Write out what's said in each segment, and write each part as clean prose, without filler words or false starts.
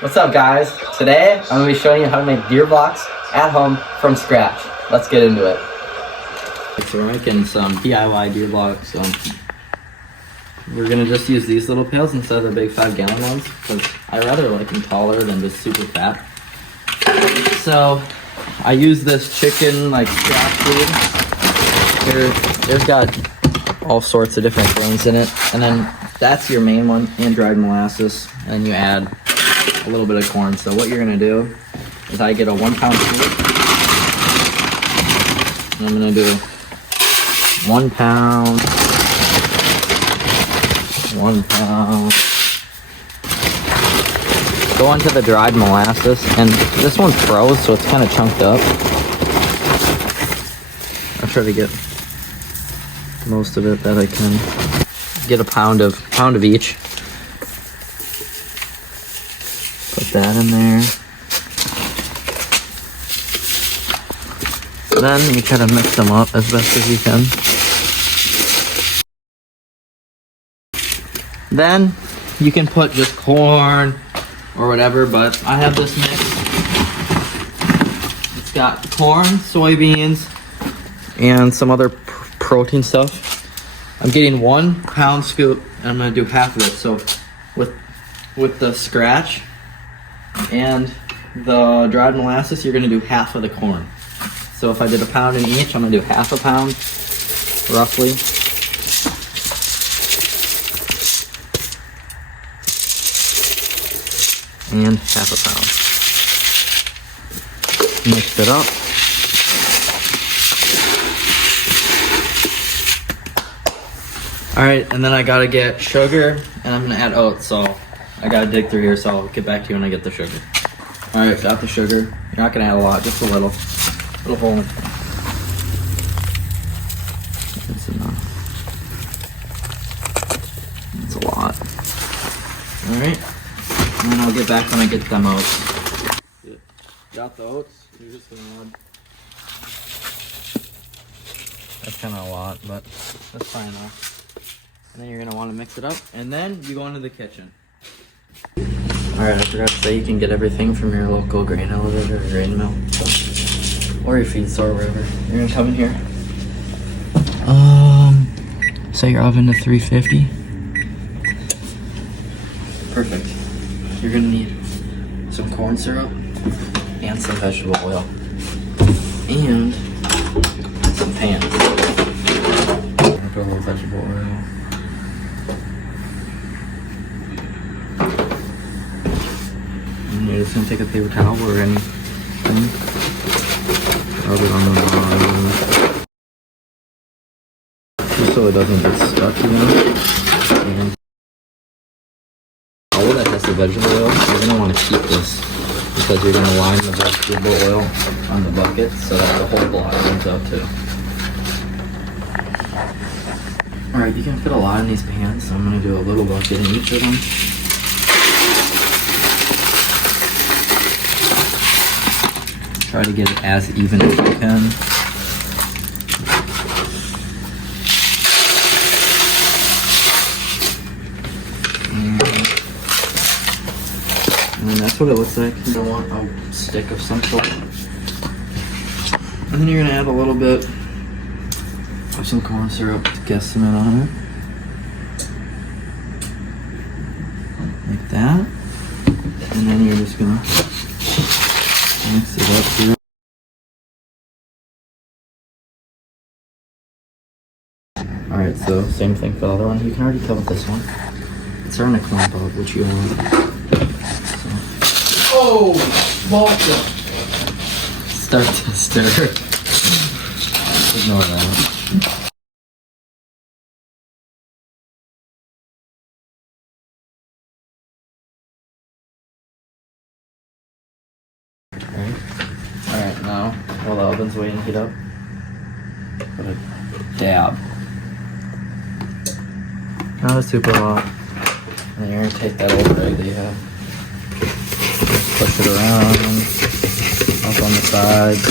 What's up, guys? Today I'm going to be showing you how to make deer blocks at home from scratch. Let's get into it. So we're making some DIY deer blocks. We're going to just use these little pails instead of the big 5-gallon ones because I rather like them taller than just super fat. So I use this chicken like scratch food. There's got all sorts of different things in it, and then that's your main one, and dried molasses, and you add a little bit of corn. So what you're gonna do is I get a 1 pound scoop, and I'm gonna do 1 pound, 1 pound. Go into the dried molasses, and this one's froze, so it's kind of chunked up. I'll try to get most of it that I can. Get a pound of each. Put that in there. Then you try to mix them up as best as you can. Then you can put just corn or whatever, but I have this mix. It's got corn, soybeans, and some other protein stuff. I'm getting 1 pound scoop, and I'm gonna do half of it. So with the scratch and the dried molasses, you're gonna do half of the corn. So if I did a pound in each, I'm gonna do half a pound, roughly. And half a pound. Mix it up. All right, and then I gotta get sugar, and I'm gonna add oats, so I gotta dig through here, so I'll get back to you when I get the sugar. All right, got the sugar. You're not gonna add a lot, just a little hole. That's enough. That's a lot. All right, and then I'll get back when I get them oats. Got the oats, you're just gonna add. That's kind of a lot, but that's fine enough. And then you're gonna want to mix it up, and then you go into the kitchen. All right, I forgot to say you can get everything from your local grain elevator or grain mill, or your feed store, wherever. You're gonna come in here. Set your oven to 350. Perfect. You're gonna need some corn syrup and some vegetable oil and some pans. I'll put a little vegetable oil. You're just gonna take a paper towel or anything, rub it on the bottom, just so it doesn't get stuck, you know. And all that has the vegetable oil, you're gonna want to keep this because you're gonna line the vegetable oil on the bucket so that the whole block comes out too. All right, you can fit a lot in these pans, so I'm gonna do a little bucket in each of them. Try to get it as even as you can. And that's what it looks like. You're gonna want a stick of some sort. And then you're gonna add a little bit of some corn syrup to guesstimate on it. Like that. And then you're just gonna mix it up here. Alright, so same thing for the other one. You can already tell with this one. It's starting to clump up, which you want. So. Oh! Balsa! Start to stir. Ignore that. Alright, now, while the oven's waiting to heat up, put a dab. Not a super lot. And then you're going to take that old rag that you have, push it around, up on the sides,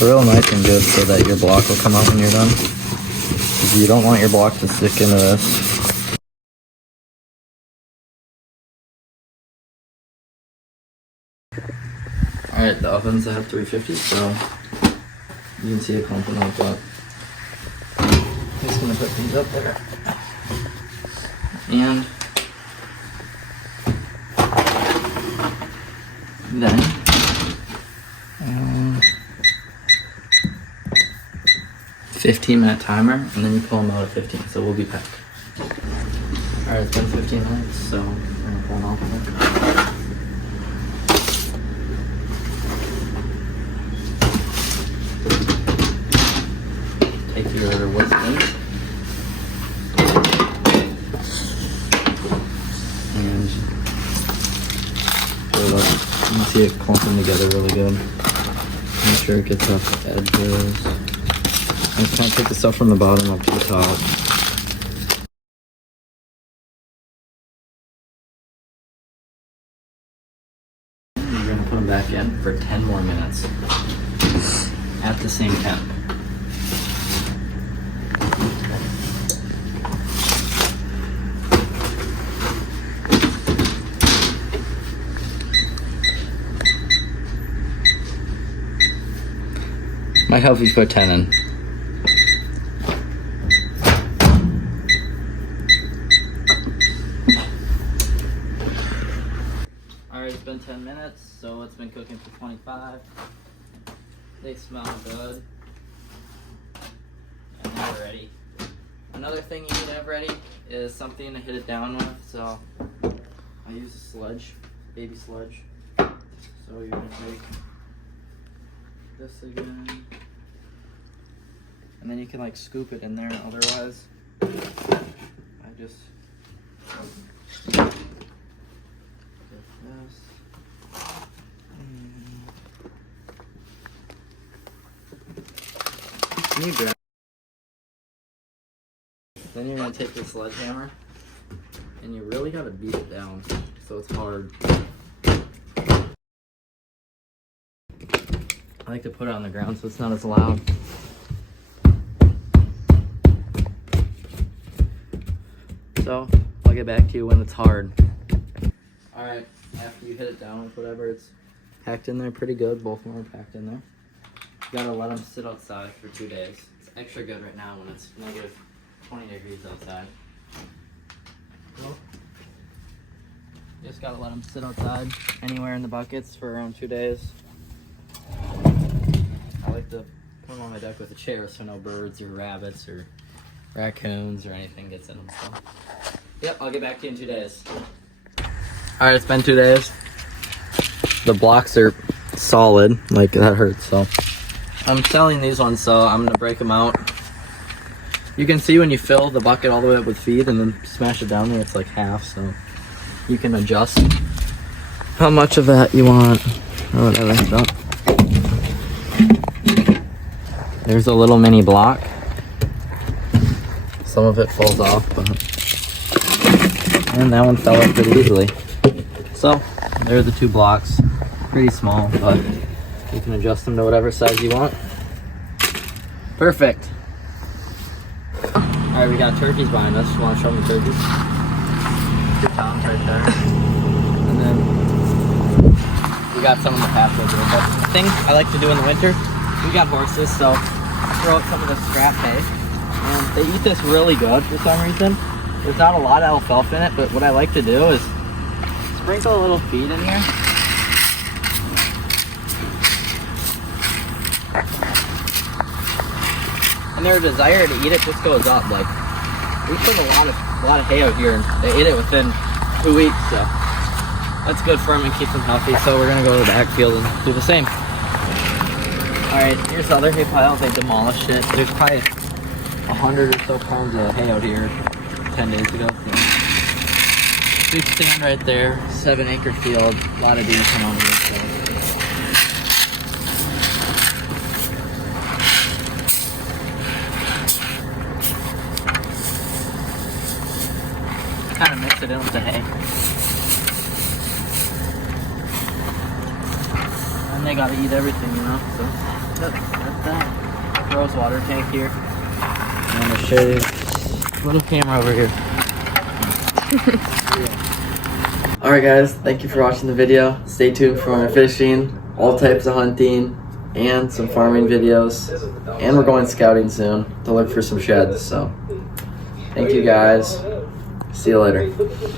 real nice and good so that your block will come out when you're done. Because you don't want your block to stick into this. Alright, the oven's at 350, so you can see it clumping like that. I'm just gonna put these up there. And then 15-minute timer, and then you pull them out at 15, so we'll be back. Alright, it's been 15 minutes, so we're gonna pull them off of it. Take your whisk in. And put it up. You can see it clumping together really good. Make sure it gets off the edges. And kind of take the stuff from the bottom up to the top. You're going to put them back in for 10 more minutes at the same temp. Might help if you put 10 in. Alright, it's been 10 minutes, so it's been cooking for 25. They smell good. And they're ready. Another thing you need to have ready is something to hit it down with, so I use a sludge, baby sludge. So you're going to take this again. And then you can like scoop it in there, otherwise I just get this. And you grab. Then you're gonna take the sledgehammer and you really gotta beat it down so it's hard. I like to put it on the ground so it's not as loud. So, I'll get back to you when it's hard. Alright, after you hit it down with whatever, it's packed in there pretty good. Both of them are packed in there. You gotta let them sit outside for 2 days. It's extra good right now when it's negative 20 degrees outside. Well, you just gotta let them sit outside anywhere in the buckets for around 2 days. I like to put them on my deck with a chair so no birds or rabbits or raccoons or anything gets in them. So. Yep, I'll get back to you in 2 days. Alright, it's been 2 days. The blocks are solid, like that hurts, so. I'm selling these ones, so I'm gonna break them out. You can see when you fill the bucket all the way up with feed and then smash it down there, it's like half, so you can adjust how much of that you want or whatever. So. There's a little mini block. Some of it falls off, but and that one fell out pretty easily. So there are the 2 blocks. Pretty small, but you can adjust them to whatever size you want. Perfect. Alright, we got turkeys behind us. You want to show them the turkeys? 2 toms right there. And then we got some of the pasture over there. But the thing I like to do in the winter, we got horses, so I throw out some of the scrap hay. And they eat this really good for some reason. There's not a lot of alfalfa in it, but what I like to do is sprinkle a little feed in here. And their desire to eat it just goes up. Like, we put a lot of hay out here, and they eat it within 2 weeks, so that's good for them and keeps them healthy. So we're gonna go to the backfield and do the same. Alright, here's the other hay pile. They demolished it. There's probably 100 or so pounds of hay out here 10 days ago. So. Big stand right there, 7-acre field. A lot of deer come out here. So. Kind of mix it in with the hay. And they gotta eat everything, you know, so that's that. Rose water tank here. And I'm gonna show you this little camera over here. Alright guys, thank you for watching the video. Stay tuned for more fishing, all types of hunting, and some farming videos. And we're going scouting soon to look for some sheds, so thank you guys. See you later.